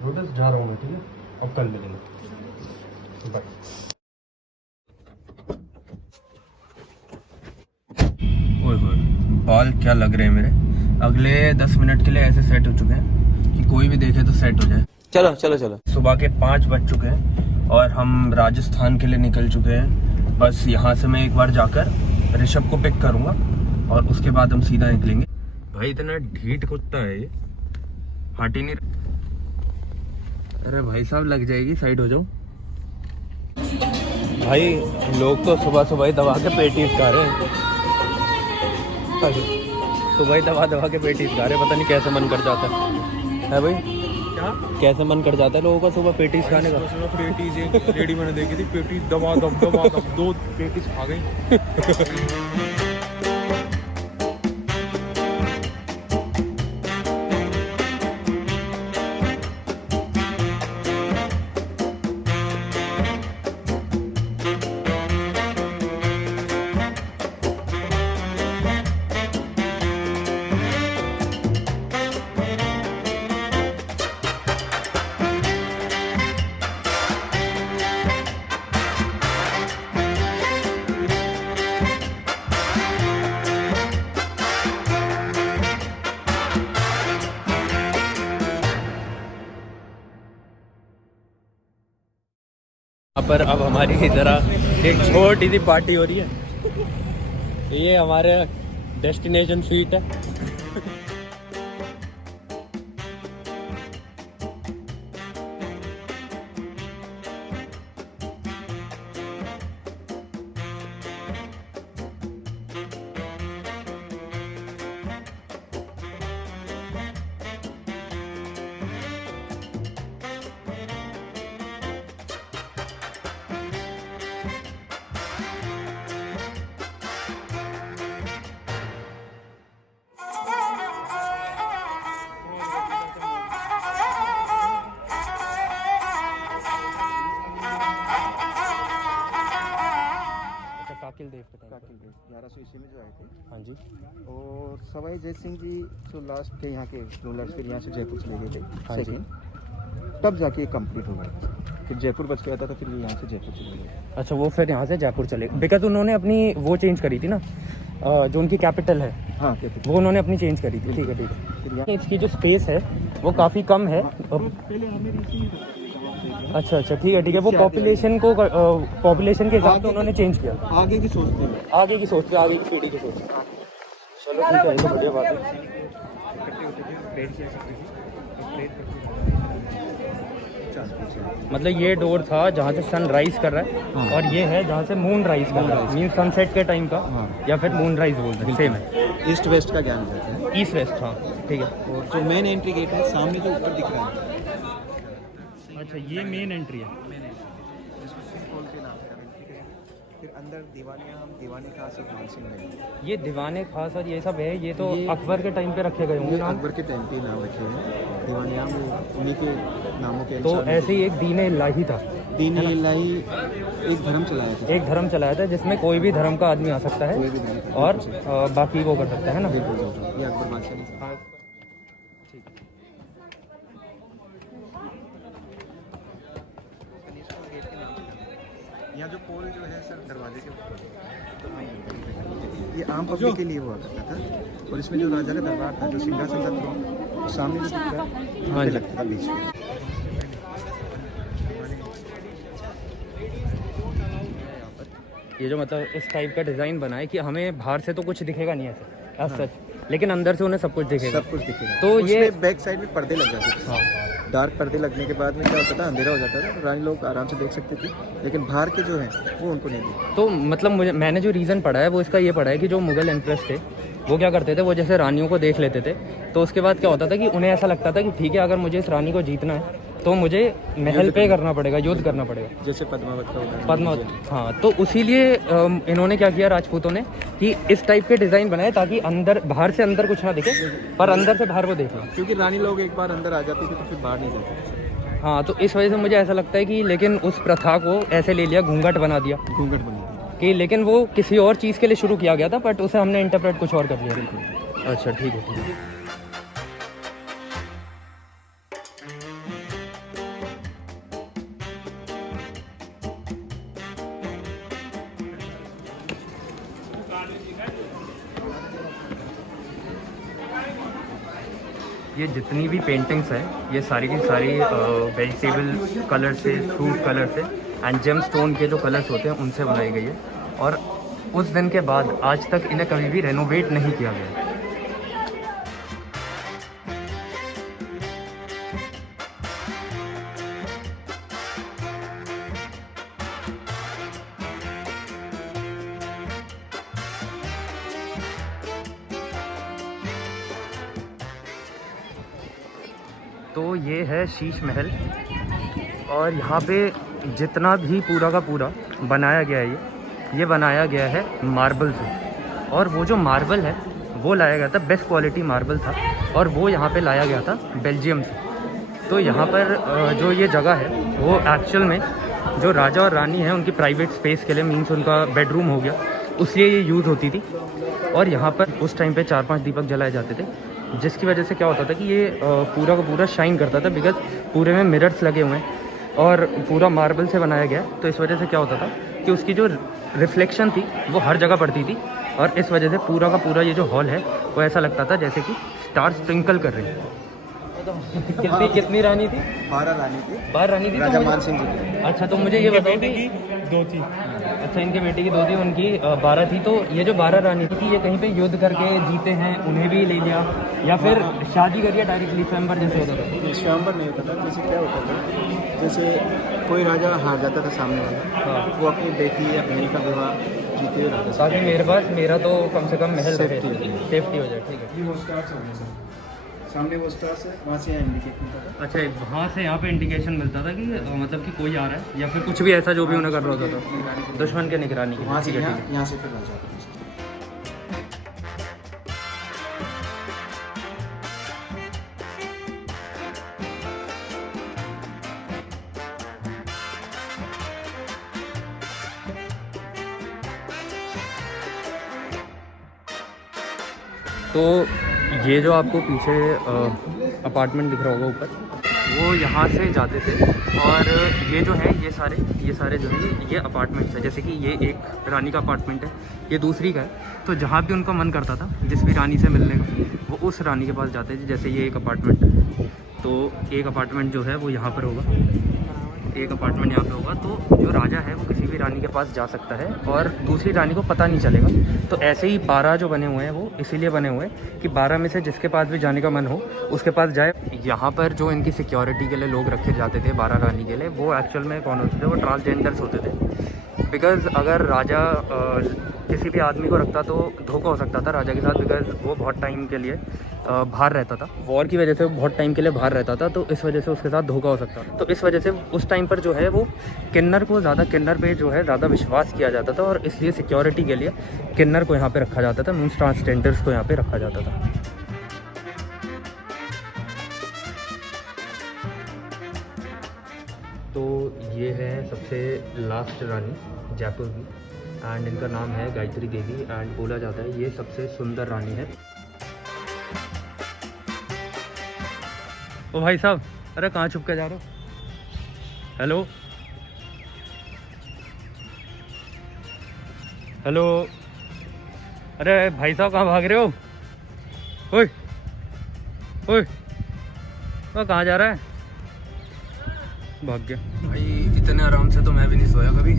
Roads जा रहा हूँ मैं, ठीक है, अब कल मिलेंगे, बाय। ओए होए, बाल क्या लग रहे हैं मेरे। अगले 10 मिनट के लिए ऐसे सेट हो चुके हैं कि कोई भी देखे तो सेट हो जाए। चलो चलो चलो। सुबह के 5 बज चुके हैं और हम राजस्थान के लिए निकल चुके हैं। बस यहाँ से मैं एक बार जाकर ऋषभ को पिक करूँगा और उसके बाद हम सीधा निकलेंगे। भाई इतना ढीठ कुत्ता है ये, हट ही नहीं। अरे भाई साहब लग जाएगी, साइड हो जाओ। भाई लोग तो सुबह सुबह ही दबा के पेटीज खा रहे हैं, सुबह ही दबा के पेटीज खा रहे हैं। पता नहीं कैसे मन कर जाता है भाई, क्या कैसे मन कर जाता है लोगों का सुबह पेटीज खाने का। पेटीज एक लेडी मैंने देखी थी, पेटीज दबा दब 2 पेटीज खा गई। यहाँ पर अब हमारी जरा एक छोटी सी पार्टी हो रही है। ये हमारे डेस्टिनेशन स्वीट है। काकिल देव 1100 ईस्वी में जो आए थे। हाँ जी। और सवाई जय सिंह जी जो लास्ट थे यहाँ के रूलर्स, फिर यहाँ से जयपुर चले गए थे। हाँ जी। सेकंड तब जाके कंप्लीट हो गया, फिर जयपुर बच गया था तो फिर ये यहाँ से जयपुर चले गए। अच्छा, वो फिर यहाँ से जयपुर चले, बिकॉज उन्होंने अपनी वो चेंज करी थी ना, जो उनकी कैपिटल है हाँ कैपिटल, वो उन्होंने अपनी चेंज करी थी। ठीक है ठीक फिर है। यहाँ इसकी जो स्पेस है वो काफ़ी कम है। अच्छा अच्छा, ठीक है। वो पॉपुलेशन को पॉपुलेशन के हिसाब से उन्होंने चेंज किया। आगे की सोचते हैं, आगे की सोच के, आगे की पीढ़ी की सोच। चलो ठीक है, ये तो बढ़िया बात है। मतलब ये डोर था जहाँ से सन राइज कर रहा है। हाँ। और ये है जहाँ से मून राइज कर रहा है, मीन सनसेट के टाइम का। हाँ। या फिर मून राइज बोलते हैं, सेम है। ईस्ट वेस्ट का ज्ञान रहता है। ईस्ट वेस्ट, हाँ ठीक है। और जो मेन एंट्री गेट है सामने जो ऊपर दिख रहा है, अच्छा, ये मेन एंट्री है। फिर अंदर दीवाने खास और मानसिंह है। ये दीवाने खास और ये सब है, ये तो अकबर के टाइम पे रखे गए होंगे ये नाम। अकबर के टाइम पे नाम रखे हैं, दीवानिया में उन्हीं के नामों के तो अनुसार। ऐसे ही एक दीन इलाही था, दीन इलाही एक धर्म चलाया था, एक धर्म चलाया था जिसमें कोई भी धर्म का आदमी आ सकता कोई है भी धर्म और बाकी वो कर सकता है ना। बिल्कुल ये अकबर बादशाह ने था। यहाँ जो पोल जो है सर दरवाजे के ये आम पब्लिक के लिए हुआ करता था। और इसमें जो राजा का दरबार था, जो सिंहासन था, तो सामने जो दिख रहा है, हाँ जी। लगता था बीच में। ये जो मतलब इस टाइप का डिज़ाइन बना है कि हमें बाहर से तो कुछ दिखेगा नहीं ऐसे एज सच, लेकिन अंदर से उन्हें सब कुछ दिखेगा। सब कुछ दिखेगा। तो ये बैक साइड में पर्दे लग जाते थे। हाँ। डार्क पर्दे लगने के बाद में क्या होता था, अंधेरा हो जाता था, तो रानी लोग आराम से देख सकते थे, लेकिन बाहर के जो है वो उनको नहीं दिखे। तो मतलब मैंने जो रीज़न पढ़ा है वो इसका ये पढ़ा है कि जो मुगल एम्प्रेस थे वो क्या करते थे, वो जैसे रानियों को देख लेते थे तो उसके बाद क्या होता था कि उन्हें ऐसा लगता था कि ठीक है, अगर मुझे इस रानी को जीतना है तो मुझे महल पे करना पड़ेगा, युद्ध करना पड़ेगा। जैसे पद्मावत का उदाहरण पद्मावत, लीजिए। हाँ। तो उसीलिए इन्होंने क्या किया राजपूतों ने कि इस टाइप के डिज़ाइन बनाए ताकि अंदर, बाहर से अंदर कुछ ना दिखे पर अंदर से बाहर वो देख लो। क्योंकि रानी लोग एक बार अंदर आ जाती थी तो फिर बाहर नहीं जाते। हाँ, तो इस वजह से मुझे ऐसा लगता है कि लेकिन उस प्रथा को ऐसे ले लिया, घूंघट बना दिया घूंघट बनी थी कि, लेकिन वो किसी और चीज़ के लिए शुरू किया गया था बट उसे हमने इंटरप्रेट कुछ और कर लिया। अच्छा ठीक है ठीक है। ये जितनी भी पेंटिंग्स हैं ये सारी की सारी वेजिटेबल कलर से, फ्रूट कलर से एंड जेम स्टोन के जो कलर्स होते हैं उनसे बनाई गई है। और उस दिन के बाद आज तक इन्हें कभी भी रेनोवेट नहीं किया गया। तो ये है शीश महल और यहाँ पे जितना भी पूरा का पूरा बनाया गया है ये बनाया गया है मार्बल से। और वो जो मार्बल है वो लाया गया था, बेस्ट क्वालिटी मार्बल था और वो यहाँ पे लाया गया था बेल्जियम से। तो यहाँ पर जो ये जगह है वो एक्चुअल में जो राजा और रानी है उनकी प्राइवेट स्पेस के लिए, मीन्स उनका बेडरूम हो गया, उसलिए ये यूज़ होती थी। और यहाँ पर उस टाइम पे 4-5 दीपक जलाए जाते थे, जिसकी वजह से क्या होता था कि ये पूरा का पूरा शाइन करता था, बिकॉज पूरे में मिरर्स लगे हुए हैं और पूरा मार्बल से बनाया गया। तो इस वजह से क्या होता था कि उसकी जो रिफ्लेक्शन थी वो हर जगह पड़ती थी और इस वजह से पूरा का पूरा ये जो हॉल है वो ऐसा लगता था जैसे कि स्टार्स ट्विंकल कर रही है। कितनी रानी थी? 12 रानी थी। 12 रानी थी राजा मान सिंह जी की। अच्छा, तो मुझे ये बताओ कि 2 थी। अच्छा, इनके बेटे की 2 थी, उनकी 12 थी। तो ये जो 12 रानी थी ये कहीं पे युद्ध करके जीते हैं, उन्हें भी ले लिया या फिर शादी करिए डायरेक्टली स्वयंवर जैसे होता था? स्वयंवर नहीं होता था। जैसे क्या होता था, जैसे कोई राजा हार जाता था सामने वाला, वो अपनी बेटी या बहन का विवाह जीते हुए रहता था, ताकि मेरे पास मेरा तो कम से कम महल सेफ्टी सेफ्टी हो जाए। ठीक है, वो स्टार्स हो गए सर, सामने वो स्टार्स है, वहाँ से यहाँ इंडिकेट मिलता था। अच्छा, वहाँ से यहाँ पे इंडिकेशन मिलता था कि मतलब कि कोई आ रहा है या फिर कुछ भी ऐसा जो भी उन्हें कर रहा होता था दुश्मन के निगरानी की। वहाँ से ठीक है, यहाँ से फिर राजा। तो ये जो आपको पीछे अपार्टमेंट दिख रहा होगा ऊपर, वो यहाँ से जाते थे और ये जो है ये सारे जो है ये अपार्टमेंट्स है। जैसे कि ये एक रानी का अपार्टमेंट है, ये दूसरी का है। तो जहाँ भी उनका मन करता था जिस भी रानी से मिलने का, वो उस रानी के पास जाते थे। जैसे ये एक अपार्टमेंट है, तो एक अपार्टमेंट जो है वो यहाँ पर होगा, एक अपार्टमेंट यहाँ पे होगा। तो जो राजा है वो किसी भी रानी के पास जा सकता है और दूसरी रानी को पता नहीं चलेगा। तो ऐसे ही 12 जो बने हुए हैं वो इसीलिए बने हुए हैं कि 12 में से जिसके पास भी जाने का मन हो उसके पास जाए। यहाँ पर जो इनकी सिक्योरिटी के लिए लोग रखे जाते थे 12 रानी के लिए, वो एक्चुअल में कौन होते थे? वो ट्रांसजेंडर्स होते थे। बिकॉज़ अगर राजा किसी भी आदमी को रखता तो धोखा हो सकता था राजा के साथ, बिकॉज़ वो बहुत टाइम के लिए बाहर रहता था, वॉर की वजह से वो बहुत टाइम के लिए बाहर रहता था। तो इस वजह से उसके साथ धोखा हो सकता था। तो इस वजह से उस टाइम पर जो है वो किन्नर पे जो है ज़्यादा विश्वास किया जाता था और इसलिए सिक्योरिटी के लिए किन्नर को यहाँ पे रखा जाता था, मीन्स ट्रांसजेंडर्स को यहाँ पे रखा जाता था। तो ये है सबसे लास्ट रानी जयपुर की एंड इनका नाम है गायत्री देवी एंड बोला जाता है ये सबसे सुंदर रानी है। ओ भाई साहब, अरे कहाँ छुप के जा रहे हो? हेलो हेलो, अरे भाई साहब कहाँ भाग रहे हो? ओए ओए, वो कहाँ जा रहा है? भाग गया भाई। इतने आराम से तो मैं भी नहीं सोया कभी।